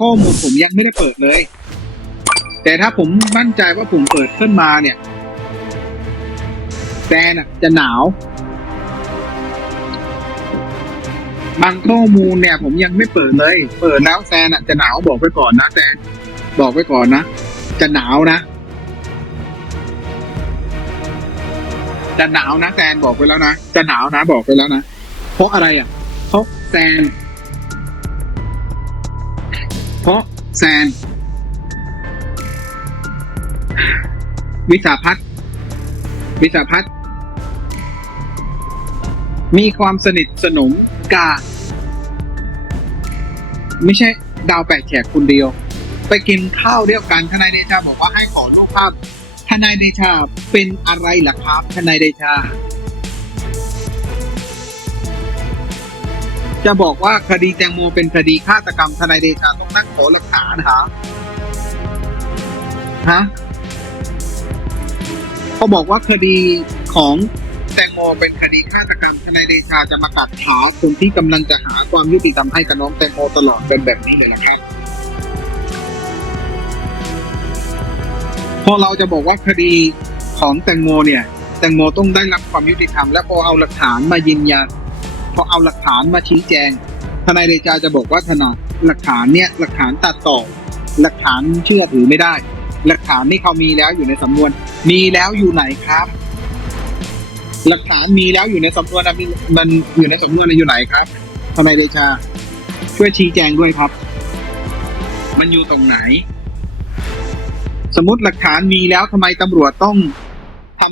ข้อมูลผมยังไม่ได้เปิดเลย แต่ถ้าผมมั่นใจว่าผมเปิดขึ้นมาเนี่ยแซนอะจะหนาวบางข้อมูลเนี่ย ผมยังไม่เปิดเลย เปิดแล้วแซนอะจะหนาวบอกไว้ก่อนนะแซนบอกไว้ก่อนนะ จะหนาวนะ จะหนาวนะแซนบอกไว้แล้วนะ จะหนาวนะบอกไว้แล้วนะเพราะอะไรอะเพราะแซน เพราะแซน วิสาพัฒน์วิสาพัฒน์มีความสนิทสนมกา ไม่ใช่ดาวแปดแฉกคนเดียว ไปกินข้าวเดียวกันทนายเดชาบอกว่าให้ขอรูปภาพทนายเดชาเป็นอะไรล่ะครับทนายเดชา จะบอกว่าคดีแตงโมเป็นคดีฆาตกรรมทนายเดชาต้องนั่งขอหลักฐานหาฮะเขาบอกว่าคดีของแตงโมเป็นคดีฆาตกรรมทนายเดชาจะมากัดขาคนที่กำลังจะหาความยุติธรรมให้กับน้องแตงโมตลอดเป็นแบบนี้เลยนะครับพอเราจะบอกว่าคดีของแตงโมเนี่ย แตงโมต้องได้รับความยุติธรรมและพอเอาหลักฐานมายืนยัน พอเอาหลักฐานมาชี้แจง ทนายเดชาจะบอกว่าทนายหลักฐานเนี่ยหลักฐานตัดต่อ หลักฐานเชื่อถือไม่ได้ หลักฐานนี่เขามีแล้วอยู่ในสำนวน มีแล้วอยู่ไหนครับ หลักฐานมีแล้วอยู่ในสำนวนนะมีมันอยู่ในสำนวนนะอยู่ไหนครับ ทนายเดชา ช่วยชี้แจงด้วยครับ มันอยู่ตรงไหน สมมติหลักฐานมีแล้วทำไมตำรวจต้องท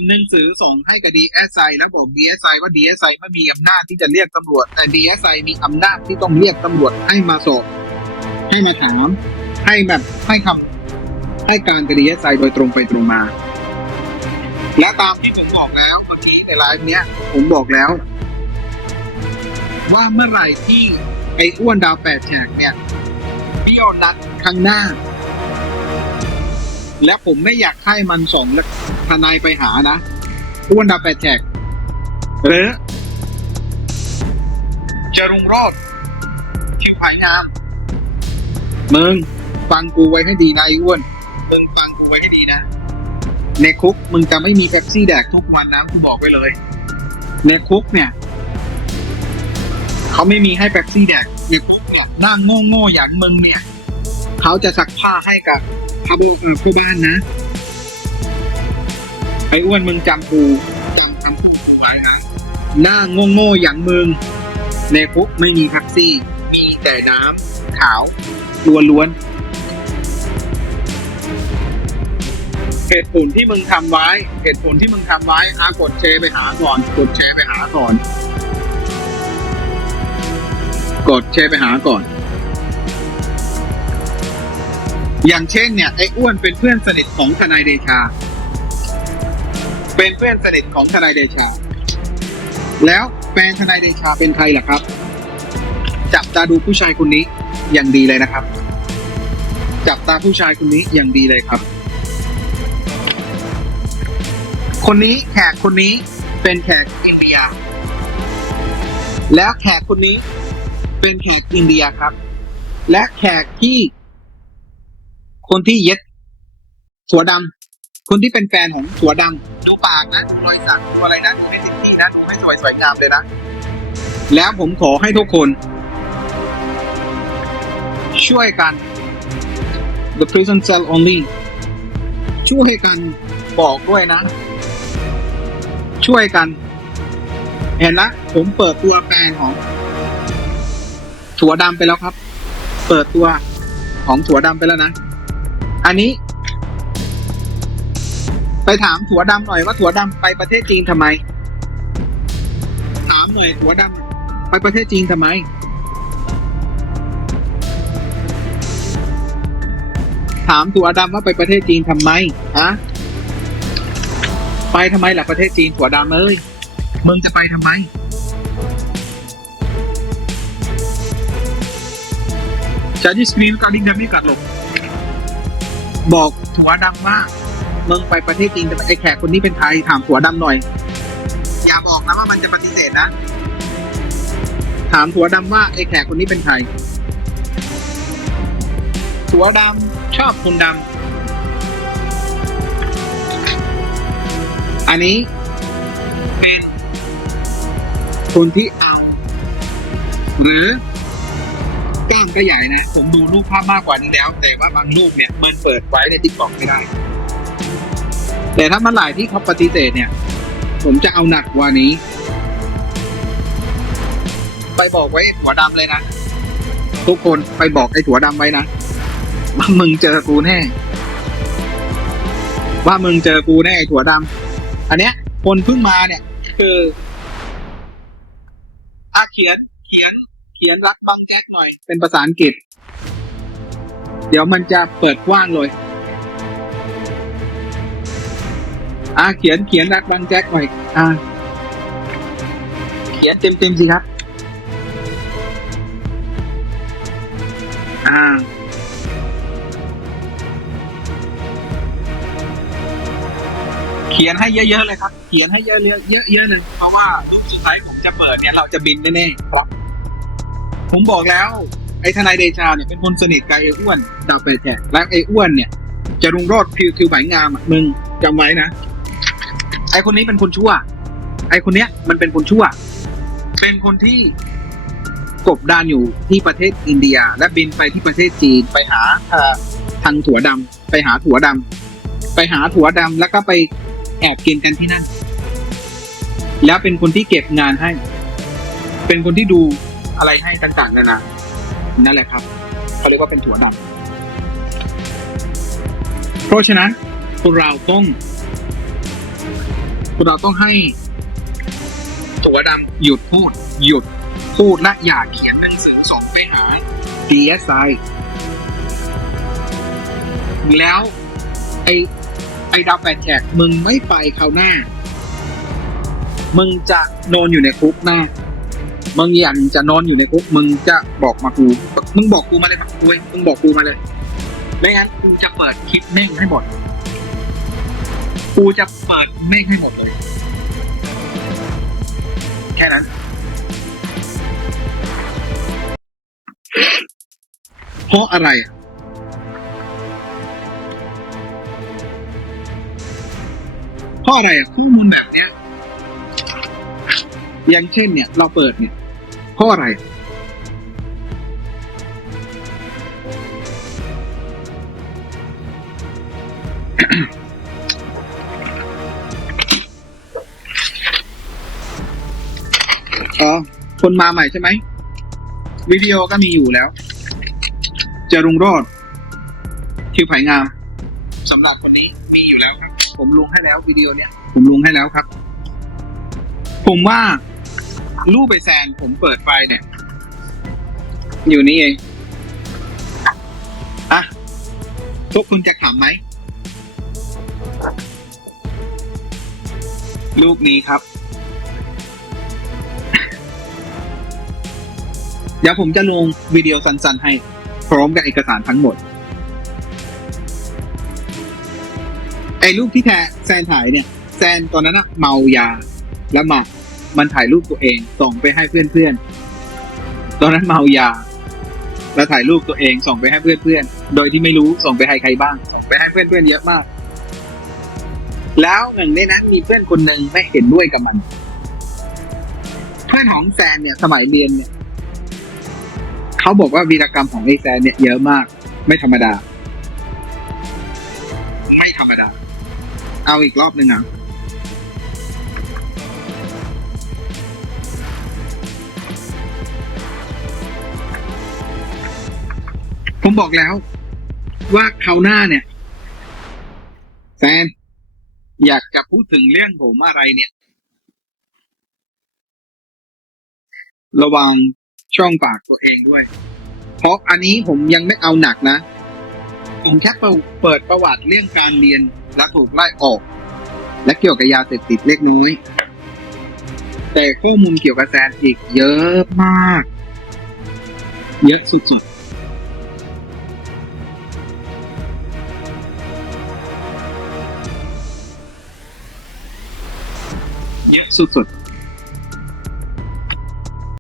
ำหนังสือส่งให้กับ DSI แล้วบอก DSI ว่า DSI ไม่มีอำนาจที่จะเรียกตำรวจ แต่ DSI มีอำนาจที่ต้องเรียกตำรวจให้มาสอบให้มาถาม ให้แบบให้คำให้การกับ DSI โดยตรงไปตรงมา และตามที่ผมบอกแล้วเมื่อกี้ในไลฟ์เนี้ยผมบอกแล้ว ว่าเมื่อไหร่ที่ไอ้อ้วนดาวแปดแฉกเนี่ยเบี้ยวนัดข้างหน้า และผมไม่อยากให้มันส่งและทนายไปหานะอ้วนดาวแปดแฉกหรือจรุงโรดชิวพายงามมึงฟังกูไว้ให้ดีนะไอ้อ้วน มึงฟังกูไว้ให้ดีนะ ในคุกมึงจะไม่มีเป๊ปซี่แดกทุกวันนะกูบอกไว้เลย ในคุกเนี่ยเขาไม่มีให้เป๊ปซี่แดกในคุกเนี่ยนั่งโง่ๆอย่างมึงเนี่ย เขาจะซักผ้าให้กับ พาโบเอ่อผู้บ้านนะ ไอ้อ้วนมึงจำกูจำคำพูดกูไว้นะหน้าโง่ๆอย่างมึง ในคุกไม่มีแท็กซี่ มีแต่น้ำขาวล้วนๆเหตุผลที่มึงทำไว้ เหตุผลที่มึงทำไว้อากดแชร์ไปหาก่อน กดแชร์ไปหาก่อน กดแชร์ไปหาก่อน อย่างเช่นเนี่ยไอ้อ้วนเป็นเพื่อนสนิทของทนายเดชา เป็นเพื่อนสนิทของทนายเดชา แล้วแฟนทนายเดชาเป็นใครล่ะครับ จับตาดูผู้ชายคนนี้อย่างดีเลยนะครับ จับตาผู้ชายคนนี้อย่างดีเลยครับ คนนี้แขกคนนี้เป็นแขกอินเดีย แล้วแขกคนนี้เป็นแขกอินเดียครับ และแขกที่ คนที่เย็ดสัวดำคนที่เป็นแฟนของสัวดำดูปากนะรอยสักดูอะไรนะดูไม่ติดทีนะดูไม่สวยสวยงามเลยนะ แล้วผมขอให้ทุกคน ช่วยกัน the prison cell only ช่วยกันบอกด้วยนะ ช่วยกัน เห็นละผมเปิดตัวแฟนของถั่วดำไปแล้วครับ เปิดตัวของถั่วดำไปแล้วนะ อันนี้ ไปถามถั่วดำหน่อยว่าถั่วดำไปประเทศจีนทำไม ถามหน่อยถั่วดำไปประเทศจีนทำไม ถามถั่วดำว่าไปประเทศจีนทำไมฮะไปทำไมล่ะประเทศจีนถั่วดำเอ้ยมึงจะไปทำไมจะดิสกรีนการดิ้งทำไม่กัดหลบ บอกถั่วดำว่ามึงไปประเทศจีนแต่ไอ้แขกคนนี้เป็นใครถามถั่วดำหน่อย อย่าบอกนะว่ามันจะปฏิเสธนะ ถามถั่วดำว่าไอ้แขกคนนี้เป็นใครถั่วดำชอบคนดำอันนี้เป็นคนที่เอาหรือ แก้มก็ใหญ่นะ ผมดูรูปภาพมากกว่านี้แล้ว แต่ว่าบางรูปเนี่ยมันเปิดไว้ในติ๊กบอกไม่ได้ แต่ถ้ามันหลายที่เขาปฏิเสธเนี่ย ผมจะเอาหนักกว่านี้ ไปบอกไว้ไอ้ถั่วดำเลยนะ ทุกคนไปบอกไอ้ถั่วดำไว้นะว่ามึงเจอกูแน่ ว่ามึงเจอกูแน่ไอ้ถั่วดำอันเนี้ย คนเพิ่งมาเนี่ย คืออะเขียนเขียน เขียนรักบางแจ็คหน่อย เป็นภาษาอังกฤษ เดี๋ยวมันจะเปิดกว้างเลย อะเขียนเขียนรักบางแจ็คหน่อย อะเขียนเต็มเต็มสิครับ อ่าเขียนให้เยอะๆเลยครับ เขียนให้เยอะๆเยอะๆเลย เพราะว่าสุดท้ายผมจะเปิดเนี่ยเราจะบินแน่ๆครับ ผมบอกแล้ว ไอ้ทนายเดชาเนี่ยเป็นคนสนิทกับไอ้อ้วนดาวเปแขกและไอ้อ้วนเนี่ย จะรุงโรดผิวคิวไหมงามอะมึงจำไว้นะ ไอ้คนนี้เป็นคนชั่ว ไอ้คนเนี้ยมันเป็นคนชั่ว เป็นคนที่กบดานอยู่ที่ประเทศอินเดีย และบินไปที่ประเทศจีนไปหาทางถั่วดำไปหาถั่วดำไปหาถั่วดำแล้วก็ไปแอบกินกันที่นั่น แล้วเป็นคนที่เก็บงานให้ เป็นคนที่ดู อะไรให้ต่างๆนานานั่นแหละครับเขาเรียกว่าเป็นถั่วดำเพราะฉะนั้นพวกเราต้องพวกเราต้องให้ถั่วดำหยุดพูด หยุดพูดและอย่าเขียนหนังสือส่งไปหา DSI แล้วไอไอดาวแปดแฉกมึงไม่ไปคราวหน้า มึงจะนอนอยู่ในคุกหน้า มึงอย่างจะนอนอยู่ในคุกมึงจะบอกมากู มึงบอกกูมาเลยครักูเองมึงบอกกูมาเลย ไม่งั้นกูจะเปิดคลิปแม่งให้หมด กูจะเปิดแม่งให้หมดเลย แค่นั้น เพราะอะไรเพราะอะไรข้อมูลแบบเนี้ย อย่างเช่นเนี่ยเราเปิดเนี่ยเพราะอะไร อ๋อ คนมาใหม่ใช่ไหม วิดีโอก็มีอยู่แล้ว จะรุงโรดคิวไผ่งามสำหรับคนนี้มีอยู่แล้วครับ ผมลงให้แล้ววิดีโอเนี้ยผมลงให้แล้วครับ ผมว่า รูปไปแซนผมเปิดไฟเนี่ย อยู่นี่เองอะพวกคุณจะขำไหมรูปนี้ครับ เดี๋ยวผมจะลงวิดีโอสั้นๆให้ พร้อมกับเอกสารทั้งหมด ไอ้รูปที่แทแซนถ่ายเนี่ย แซนตอนนั้นอะเมายาแล้วมา มันถ่ายรูปตัวเองส่งไปให้เพื่อนๆ ตอนนั้นเมายา แล้วถ่ายรูปตัวเองส่งไปให้เพื่อนๆ โดยที่ไม่รู้ส่งไปให้ใครบ้าง ไปให้เพื่อนๆเยอะมาก แล้วหนึ่งในนั้นมีเพื่อนคนหนึ่งไม่เห็นด้วยกับมัน เพื่อนของแซนเนี่ยสมัยเรียนเนี่ยเขาบอกว่าวีรกรรมของไอ้แซนเนี่ยเยอะมาก ไม่ธรรมดา ไม่ธรรมดา เอาอีกรอบหนึ่งอะ ผมบอกแล้ว ว่าคราวหน้าเนี่ยแซนอยากจะพูดถึงเรื่องผมอะไรเนี่ย ระวังช่องปากตัวเองด้วย เพราะอันนี้ผมยังไม่เอาหนักนะ ผมแค่เปิดประวัติเรื่องการเรียนและถูกไล่ออก และเกี่ยวกับยาเสพติดเล็กน้อย แต่ข้อมูลเกี่ยวกับแซนอีกเยอะมาก เยอะสุดๆ เยอะสุดๆ